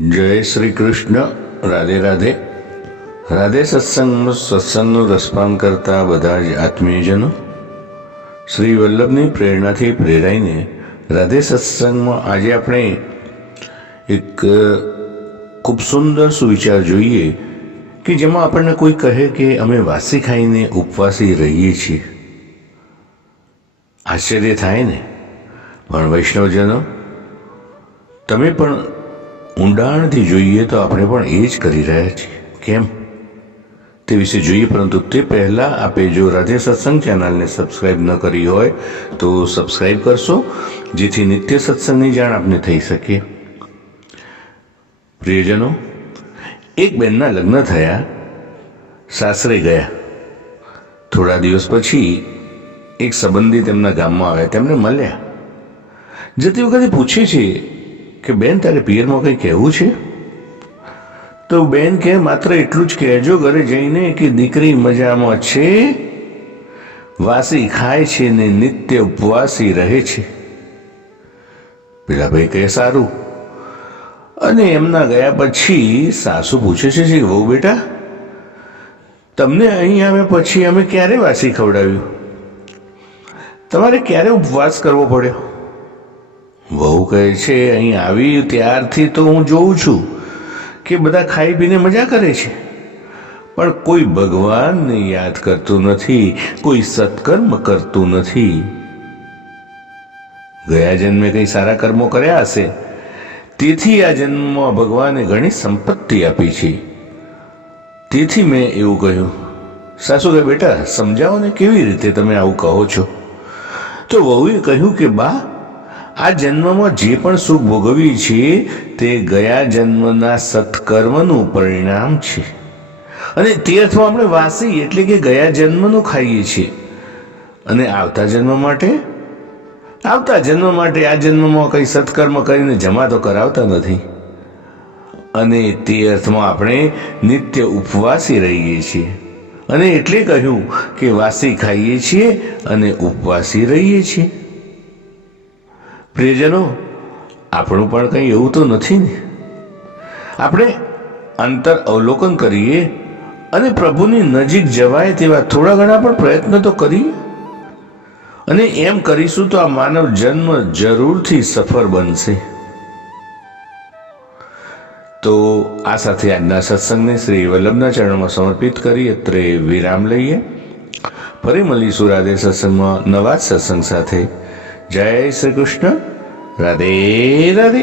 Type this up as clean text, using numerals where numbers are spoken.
જય શ્રી કૃષ્ણ. રાધે રાધે. રાધે સત્સંગનું રસપાન કરતા બધા જ આત્મીયજનો શ્રી વલ્લભની પ્રેરણાથી પ્રેરાઈને રાધે સત્સંગમાં આજે આપણે એક ખૂબ સુંદર સુવિચાર જોઈએ કે જેમાં આપણને કોઈ કહે કે અમે વાસી ખાઈને ઉપવાસી રહીએ છીએ. આશ્ચર્ય થાય ને, પણ વૈષ્ણવજનો તમે પણ ઊંડાણથી જોઈએ તો આપણે પણ એ જ કરી રહ્યા છીએ. કેમ તે વિશે જોઈએ, પરંતુ તે પહેલાં આપે જો રાધે સત્સંગ ચેનલને સબસ્ક્રાઈબ ન કરી હોય તો સબસ્ક્રાઈબ કરશો, જેથી નિત્ય સત્સંગની જાણ આપને થઈ શકે. પ્રિયજનો, એક બહેનના લગ્ન થયા, સાસરે ગયા. થોડા દિવસ પછી એક સંબંધી તેમના ગામમાં આવ્યા, તેમને મળ્યા. જતી વખતે પૂછે છે કે બેન, તારે પિયરમાં કંઈ કહેવું છે? તો બેન કે માત્ર એટલું જ કહેજો ઘરે જઈને કે દીકરી મજામાં છે, વાસી ખાય છે ને નિત્ય ઉપવાસી રહે છે. પેલા ભાઈ કહે સારું. અને એમના ગયા પછી સાસુ પૂછે છે કે વહુ બેટા, તમને અહીં આવ્યા પછી અમે ક્યારે વાસી ખવડાવ્યું? તમારે ક્યારે ઉપવાસ કરવો પડ્યો? વહુ કહે છે અહીં આવી ત્યારથી તો હું જોઉં છું કે બધા ખાઈ પીને મજા કરે છે, પણ કોઈ ભગવાનને યાદ કરતું નથી, કોઈ સત્કર્મ કરતું નથી. ગયા જન્મે કંઈ સારા કર્મો કર્યા હશે, તેથી આ જન્મમાં ભગવાને ઘણી સંપત્તિ આપી છે. તેથી મેં એવું કહ્યું. સાસુ કહે બેટા સમજાવો ને, કેવી રીતે તમે આવું કહો છો? તો વહુએ કહ્યું કે બા, આ જન્મમાં જે પણ સુખ ભોગવ્યું છે તે ગયા જન્મના સત્કર્મનું પરિણામ છે, અને તે અર્થમાં આપણે વાસી એટલે કે ગયા જન્મનું ખાઈએ છીએ. અને આવતા જન્મ માટે આ જન્મમાં કંઈ સત્કર્મ કરીને જમા તો કરાવતા નથી, અને તે અર્થમાં આપણે નિત્ય ઉપવાસી રહીએ છીએ. અને એટલે કહ્યું કે વાસી ખાઈએ છીએ અને ઉપવાસી રહીએ છીએ. પ્રિયજનો, આપણું પણ કંઈ એવું તો નથી ને? આપણે અંતર અવલોકન કરીએ અને પ્રભુની નજીક જવાય તેવા થોડા ઘણા પણ પ્રયત્ન તો કરીએ, અને એમ કરીશું તો આ માનવ જન્મ જરૂરથી સફળ બનશે. તો આ સાથે આજના સત્સંગને શ્રી વલ્લભના ચરણોમાં સમર્પિત કરી અત્રે વિરામ લઈએ. ફરી મળીશું રાધે સત્સંગમાં નવા જ સત્સંગ સાથે. જય શ્રી કૃષ્ણ. રાધે રાધે.